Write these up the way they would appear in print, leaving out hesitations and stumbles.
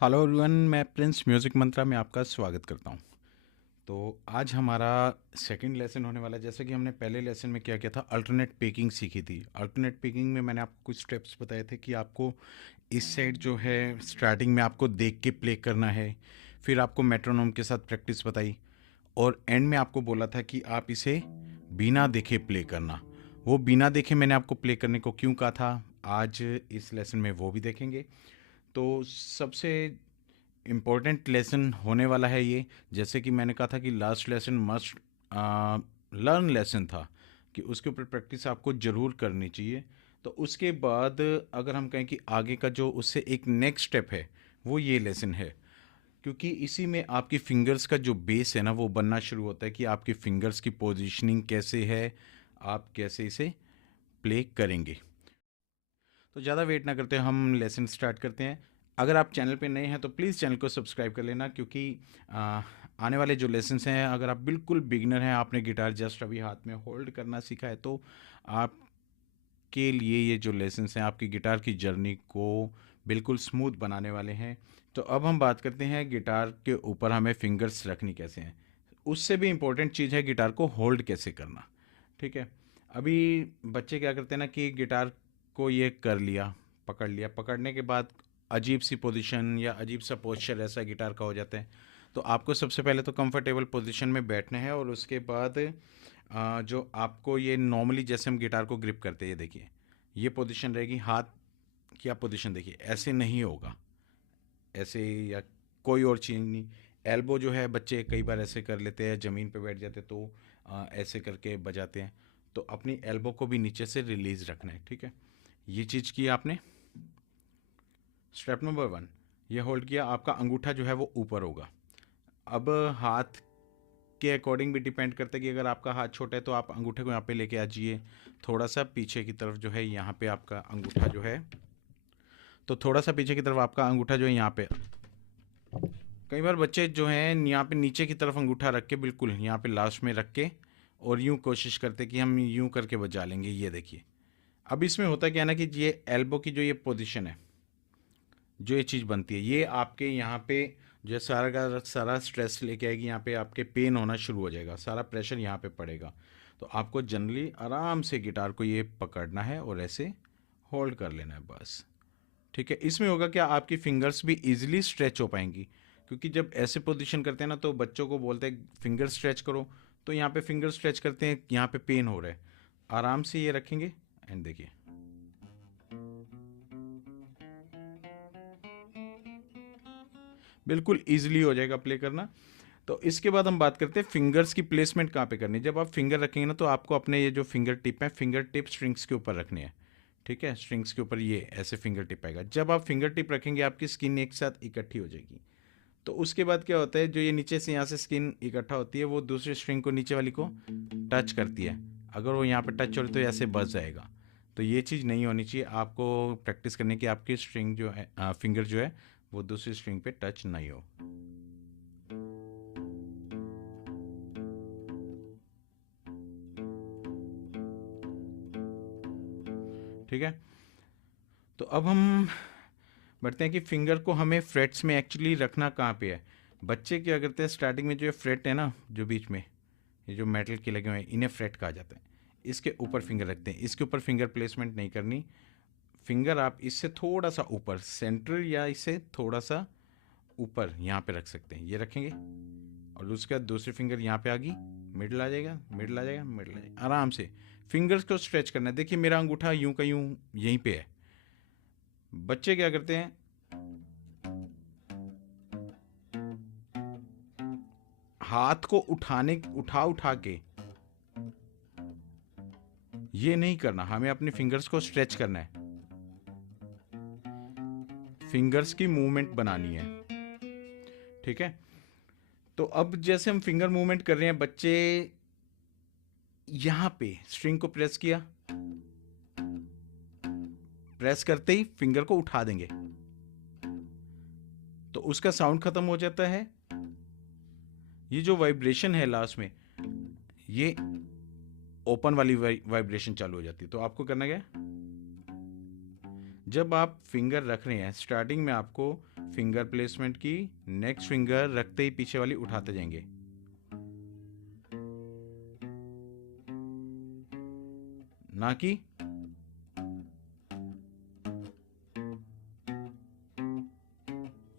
Hello everyone, मैं Prince music मंत्रा में आपका स्वागत करता हूँ। तो आज हमारा सेकंड लेसन होने वाला है। जैसे कि हमने पहले लेसन में क्या किया था, अल्टरनेट पिकिंग सीखी थी। अल्टरनेट पिकिंग में मैंने आपको कुछ स्टेप्स बताए थे कि आपको इस साइड जो है स्टार्टिंग में आपको देख के प्ले करना है, फिर आपको मेट्रोनोम के साथ प्रैक्टिस बताई, और एंड में आपको बोला था कि आप इसे बिना देखे प्ले करना। वो बिना देखे मैंने आपको प्ले करने को क्यों कहा था, आज इस लेसन में वो भी देखेंगे। तो सबसे इम्पोर्टेंट लेसन होने वाला है ये। जैसे कि मैंने कहा था कि last lesson must learn lesson था, कि उसके ऊपर प्रैक्टिस आपको ज़रूर करनी चाहिए। तो उसके बाद अगर हम कहें कि आगे का जो उससे एक नेक्स्ट स्टेप है, वो ये लेसन है। क्योंकि इसी में आपकी फिंगर्स का जो बेस है ना, वो बनना शुरू होता है कि आपकी फिंगर्स की पोजीशनिंग कैसे है, आप कैसे इसे प्ले करेंगे। तो ज़्यादा वेट ना करते हम लेसन स्टार्ट करते हैं। अगर आप चैनल पे नए हैं तो प्लीज़ चैनल को सब्सक्राइब कर लेना, क्योंकि आने वाले जो लेसन्स हैं, अगर आप बिल्कुल बिगिनर हैं, आपने गिटार जस्ट अभी हाथ में होल्ड करना सीखा है, तो आपके लिए ये जो लेसन्स हैं आपकी गिटार की जर्नी को बिल्कुल स्मूथ बनाने वाले हैं। तो अब हम बात करते हैं गिटार के ऊपर हमें फिंगर्स रखनी कैसे हैं। उससे भी इम्पोर्टेंट चीज़ है गिटार को होल्ड कैसे करना। ठीक है। अभी बच्चे क्या करते हैं ना कि गिटार को ये कर लिया, पकड़ लिया, पकड़ने के बाद अजीब सी पोजीशन या अजीब सा पोस्चर ऐसा गिटार का हो जाता है। तो आपको सबसे पहले तो कंफर्टेबल पोजीशन में बैठना है, और उसके बाद जो आपको ये नॉर्मली जैसे हम गिटार को ग्रिप करते हैं, ये देखिए, ये पोजीशन रहेगी। हाथ की आप पोजीशन देखिए, ऐसे नहीं होगा, ऐसे या कोई और चीज़ नहीं। एल्बो जो है बच्चे कई बार ऐसे कर लेते हैं, ज़मीन पे बैठ जाते तो ऐसे करके बजाते हैं। तो अपनी एल्बो को भी नीचे से रिलीज़ रखना है। ठीक है, ये चीज़ की आपने। स्टेप नंबर वन, ये होल्ड किया, आपका अंगूठा जो है वो ऊपर होगा। अब हाथ के अकॉर्डिंग भी डिपेंड करता है कि अगर आपका हाथ छोटा है तो आप अंगूठे को यहाँ पे लेके आ जाइए थोड़ा सा पीछे की तरफ, जो है यहाँ पे आपका अंगूठा जो है, तो थोड़ा सा पीछे की तरफ आपका अंगूठा जो है यहाँ पे। कई बार बच्चे जो हैं यहाँ पे नीचे की तरफ अंगूठा रख के, बिल्कुल यहाँ पे लास्ट में रख के, और यूँ कोशिश करते कि हम यूँ करके बजा लेंगे। ये देखिए, अब इसमें होता क्या है ना कि ये एल्बो की जो ये पोजीशन है, जो ये चीज़ बनती है, ये आपके यहाँ पे जो है सारा का सारा स्ट्रेस लेके आएगी, यहाँ पे आपके पेन होना शुरू हो जाएगा, सारा प्रेशर यहाँ पे पड़ेगा। तो आपको जनरली आराम से गिटार को ये पकड़ना है और ऐसे होल्ड कर लेना है बस। ठीक है, इसमें होगा क्या, आपकी फिंगर्स भी इजीली स्ट्रेच हो पाएंगी। क्योंकि जब ऐसे पोजीशन करते हैं ना, तो बच्चों को बोलते हैं फिंगर स्ट्रेच करो, तो यहाँ पे फिंगर स्ट्रेच करते हैं, यहाँ पे पेन हो रहा है। आराम से ये रखेंगे, एंड देखिए, बिल्कुल ईजिली हो जाएगा प्ले करना। तो इसके बाद हम बात करते हैं फिंगर्स की प्लेसमेंट कहाँ पे करनी है। जब आप फिंगर रखेंगे ना, तो आपको अपने ये जो फिंगर टिप है, फिंगर टिप स्ट्रिंग्स के ऊपर रखनी है। ठीक है, स्ट्रिंग्स के ऊपर ये ऐसे फिंगर टिप आएगा। जब आप फिंगर टिप रखेंगे, आपकी स्किन एक साथ इकट्ठी हो जाएगी। तो उसके बाद क्या होता है, जो ये नीचे से यहाँ से स्किन इकट्ठा होती है, वो दूसरी स्ट्रिंग को, नीचे वाली को टच करती है। अगर वो यहाँ पे टच हो रही तो ऐसे बज जाएगा। तो ये चीज़ नहीं होनी चाहिए। आपको प्रैक्टिस करने की, आपकी स्ट्रिंग जो है, फिंगर जो है, वो दूसरी स्ट्रिंग पे टच नहीं हो। ठीक है, तो अब हम बढ़ते हैं कि फिंगर को हमें फ्रेट्स में एक्चुअली रखना कहाँ पे है। बच्चे क्या करते हैं, स्टार्टिंग में जो फ्रेट है ना, जो बीच में ये जो मेटल के लगे हुए हैं, इन्हें फ्रेट कहा जाता है। इसके ऊपर फिंगर रखते हैं, इसके ऊपर फिंगर प्लेसमेंट नहीं करनी। फिंगर आप इससे थोड़ा सा ऊपर सेंट्रल, या इससे थोड़ा सा ऊपर यहाँ पे रख सकते हैं, ये रखेंगे। और उसके बाद दूसरी फिंगर यहाँ पे आ गई, मिडल आ जाएगा, मिडल आ जाएगा, मिडल आ जाएगा। आराम से फिंगर्स को स्ट्रेच करना है। देखिए मेरा अंगूठा यूं का यूं यहीं पे है। बच्चे क्या करते हैं, हाथ को उठा उठा के, ये नहीं करना, हमें अपने फिंगर्स को स्ट्रेच करना है, फिंगर्स की मूवमेंट बनानी है। ठीक है, तो अब जैसे हम फिंगर मूवमेंट कर रहे हैं, बच्चे यहां पे स्ट्रिंग को प्रेस किया, प्रेस करते ही फिंगर को उठा देंगे, तो उसका साउंड खत्म हो जाता है। ये जो वाइब्रेशन है लास्ट में, ये ओपन वाली वाइब्रेशन चालू हो जाती है। तो आपको करना क्या है, जब आप फिंगर रख रहे हैं, स्टार्टिंग में आपको फिंगर प्लेसमेंट की, नेक्स्ट फिंगर रखते ही पीछे वाली उठाते जाएंगे। ना कि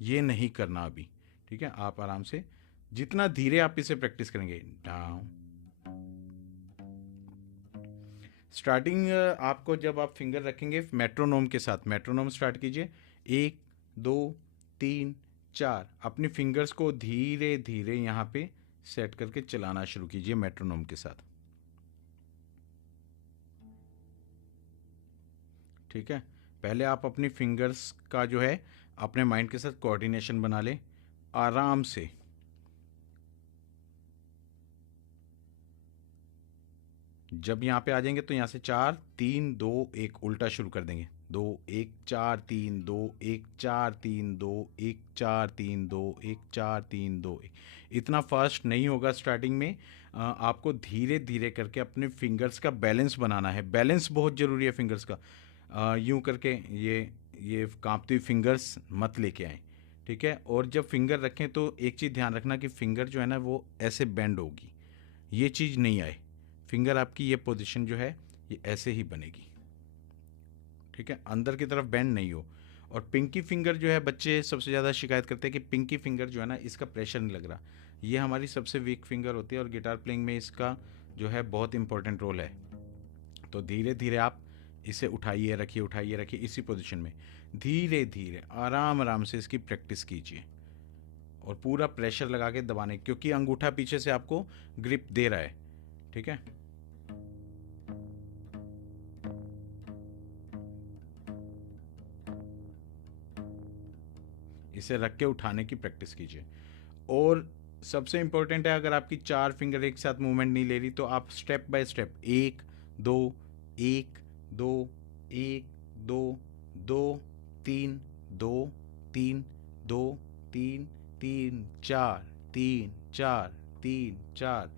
ये नहीं करना अभी, ठीक है। आप आराम से, जितना धीरे आप इसे प्रैक्टिस करेंगे, डाउन। स्टार्टिंग आपको जब आप फिंगर रखेंगे मेट्रोनोम के साथ, मेट्रोनोम स्टार्ट कीजिए, 1 2 3 4, अपनी फिंगर्स को धीरे धीरे यहाँ पे सेट करके चलाना शुरू कीजिए मेट्रोनोम के साथ, ठीक है। पहले आप अपनी फिंगर्स का जो है अपने माइंड के साथ कोऑर्डिनेशन बना लें आराम से। जब यहाँ पे आ जाएंगे तो यहाँ से 4 3 2 1 उल्टा शुरू कर देंगे, 2 1 4 3 2 1 4 3 2 1 4 3 2 1 4 3 2 1। इतना फास्ट नहीं होगा स्टार्टिंग में, आपको धीरे धीरे करके अपने फिंगर्स का बैलेंस बनाना है। बैलेंस बहुत ज़रूरी है फिंगर्स का। यूँ करके ये कांपती हुई फिंगर्स मत लेके आए, ठीक है। और जब फिंगर रखें तो एक चीज़ ध्यान रखना कि फिंगर जो है ना वो ऐसे बेंड होगी, ये चीज़ नहीं आए। फिंगर आपकी ये पोजीशन जो है ये ऐसे ही बनेगी, ठीक है, अंदर की तरफ बेंड नहीं हो। और पिंकी फिंगर जो है, बच्चे सबसे ज़्यादा शिकायत करते हैं कि पिंकी फिंगर जो है ना इसका प्रेशर नहीं लग रहा। ये हमारी सबसे वीक फिंगर होती है और गिटार प्लेइंग में इसका जो है बहुत इंपॉर्टेंट रोल है। तो धीरे धीरे आप इसे उठाइए रखिए इसी पोजीशन में, धीरे धीरे आराम आराम से इसकी प्रैक्टिस कीजिए और पूरा प्रेशर लगा के दबाने, क्योंकि अंगूठा पीछे से आपको ग्रिप दे रहा है, ठीक है। इसे रख के उठाने की प्रैक्टिस कीजिए। और सबसे इंपॉर्टेंट है, अगर आपकी 4 फिंगर एक साथ मूवमेंट नहीं ले रही तो आप स्टेप बाय स्टेप 1 2 1 2 1 2 2 3 2 3 2 3 3 4 3 4 3 4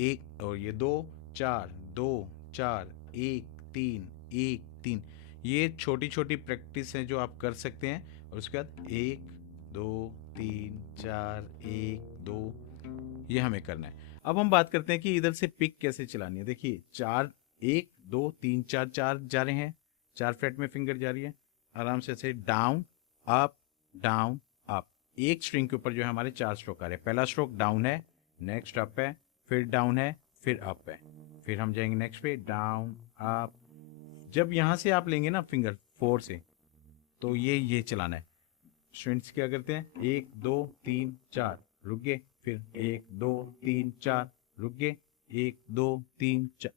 1, और ये 2 4 2 4 1 3 1 3। ये छोटी छोटी प्रैक्टिस है जो आप कर सकते हैं। और उसके बाद 1 2 3 4 1 2, ये हमें करना है। अब हम बात करते हैं कि इधर से पिक कैसे चलानी है। देखिए 4 1 2 3 4 4 जा रहे हैं, 4 फ्रेट में फिंगर जा रही है आराम से ऐसे, डाउन अप डाउन अप। एक स्ट्रिंग के ऊपर जो है हमारे 4 स्ट्रोक आ रहे हैं। पहला स्ट्रोक डाउन है, नेक्स्ट अप है, फिर डाउन है, फिर अप है, फिर हम जाएंगे नेक्स्ट पे डाउन अप। जब यहाँ से आप लेंगे ना फिंगर 4 से, तो ये चलाना है। स्टूडेंट्स क्या करते हैं, 1 2 3 4 रुक गए, फिर 1 2 3 4 रुक गए, 1 2 3 4।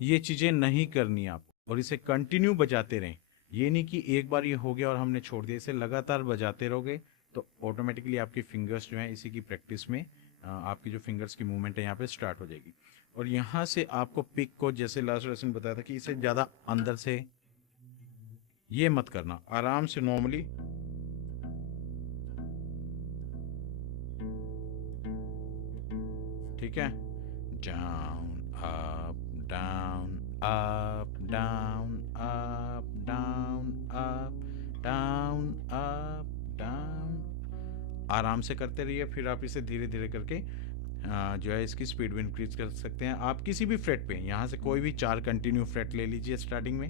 ये चीज़ें नहीं करनी आपको, और इसे कंटिन्यू बजाते रहें। ये नहीं कि एक बार ये हो गया और हमने छोड़ दिया, इसे लगातार बजाते रहोगे तो ऑटोमेटिकली आपकी फिंगर्स जो हैं इसी की प्रैक्टिस में आपकी जो फिंगर्स की मूवमेंट है यहाँ पे स्टार्ट हो जाएगी। और यहाँ से आपको पिक को, जैसे लास्ट लेसन बताया था कि इसे ज़्यादा अंदर से ये मत करना, आराम से नॉर्मली ठीक है, down up down up down up down up down up down, आराम से करते रहिए। फिर आप इसे धीरे धीरे करके जो है इसकी स्पीड भी इंक्रीज कर सकते हैं। आप किसी भी फ्रेट पे यहाँ से कोई भी 4 कंटिन्यू फ्रेट ले लीजिए स्टार्टिंग में,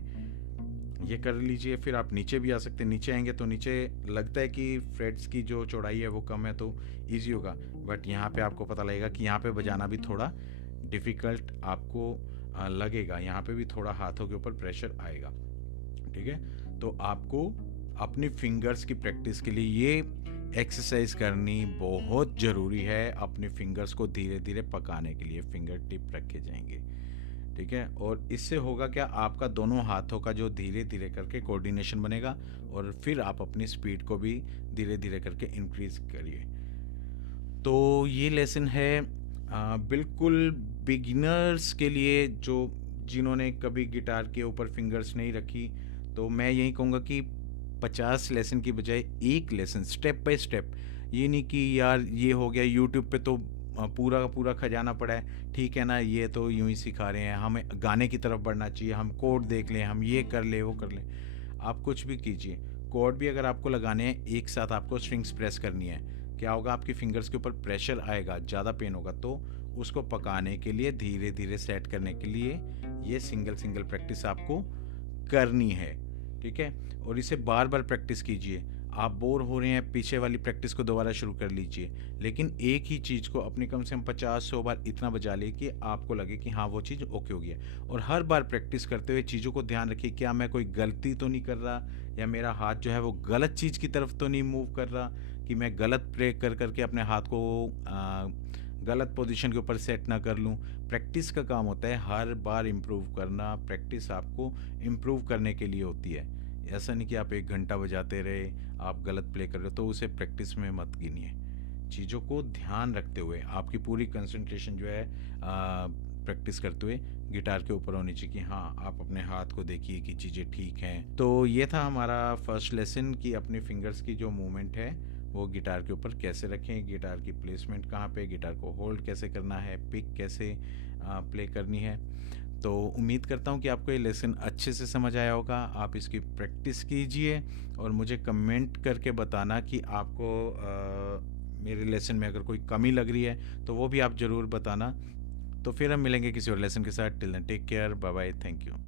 ये कर लीजिए। फिर आप नीचे भी आ सकते हैं, नीचे आएंगे तो नीचे लगता है कि फ्रेट्स की जो चौड़ाई है वो कम है तो इजी होगा, बट यहाँ पे आपको पता लगेगा कि यहाँ पे बजाना भी थोड़ा डिफ़िकल्ट आपको लगेगा, यहाँ पे भी थोड़ा हाथों के ऊपर प्रेशर आएगा, ठीक है। तो आपको अपनी फिंगर्स की प्रैक्टिस के लिए ये एक्सरसाइज करनी बहुत ज़रूरी है। अपने फिंगर्स को धीरे धीरे पकाने के लिए फिंगर टिप रखे जाएंगे, ठीक है। और इससे होगा क्या, आपका दोनों हाथों का जो धीरे धीरे करके कोऑर्डिनेशन बनेगा, और फिर आप अपनी स्पीड को भी धीरे धीरे करके इंक्रीज करिए। तो ये लेसन है बिल्कुल बिगिनर्स के लिए, जो जिन्होंने कभी गिटार के ऊपर फिंगर्स नहीं रखी। तो मैं यही कहूँगा कि 50 लेसन की बजाय एक लेसन स्टेप बाय स्टेप, ये नहीं कि यार ये हो गया यूट्यूब पे तो पूरा का पूरा खजाना पड़ा है, ठीक है ना, ये तो यूं ही सिखा रहे हैं, हमें गाने की तरफ बढ़ना चाहिए, हम कोड देख लें, हम ये कर ले वो कर लें। आप कुछ भी कीजिए, कॉर्ड भी अगर आपको लगाने हैं एक साथ, आपको स्ट्रिंग्स प्रेस करनी है, क्या होगा, आपकी फिंगर्स के ऊपर प्रेशर आएगा, ज़्यादा पेन होगा। तो उसको पकाने के लिए, धीरे धीरे सेट करने के लिए ये सिंगल सिंगल प्रैक्टिस आपको करनी है, ठीक है। और इसे बार बार प्रैक्टिस कीजिए। आप बोर हो रहे हैं, पीछे वाली प्रैक्टिस को दोबारा शुरू कर लीजिए, लेकिन एक ही चीज़ को अपनी कम से कम 50-100 बार इतना बजा लिए कि आपको लगे कि हाँ वो चीज़ ओके हो गया। और हर बार प्रैक्टिस करते हुए चीज़ों को ध्यान रखिए, क्या मैं कोई गलती तो नहीं कर रहा, या मेरा हाथ जो है वो गलत चीज़ की तरफ तो नहीं मूव कर रहा, कि मैं गलत प्ले कर करके अपने हाथ को गलत पोजीशन के ऊपर सेट ना कर लूँ। प्रैक्टिस का काम होता है हर बार इम्प्रूव करना। प्रैक्टिस आपको इम्प्रूव करने के लिए होती है। ऐसा नहीं कि आप 1 घंटा बजाते रहे, आप गलत प्ले कर रहे हो तो उसे प्रैक्टिस में मत गिनिए। चीज़ों को ध्यान रखते हुए आपकी पूरी कंसंट्रेशन जो है प्रैक्टिस करते हुए गिटार के ऊपर होनी चाहिए, कि हाँ आप अपने हाथ को देखिए कि चीज़ें ठीक हैं। तो ये था हमारा फर्स्ट लेसन, कि अपने फिंगर्स की जो मूवमेंट है वो गिटार के ऊपर कैसे रखें, गिटार की प्लेसमेंट कहाँ पे, गिटार को होल्ड कैसे करना है, पिक कैसे प्ले करनी है। तो उम्मीद करता हूँ कि आपको ये लेसन अच्छे से समझ आया होगा। आप इसकी प्रैक्टिस कीजिए और मुझे कमेंट करके बताना कि आपको मेरे लेसन में अगर कोई कमी लग रही है तो वो भी आप ज़रूर बताना। तो फिर हम मिलेंगे किसी और लेसन के साथ। Till then take care, bye bye, thank you.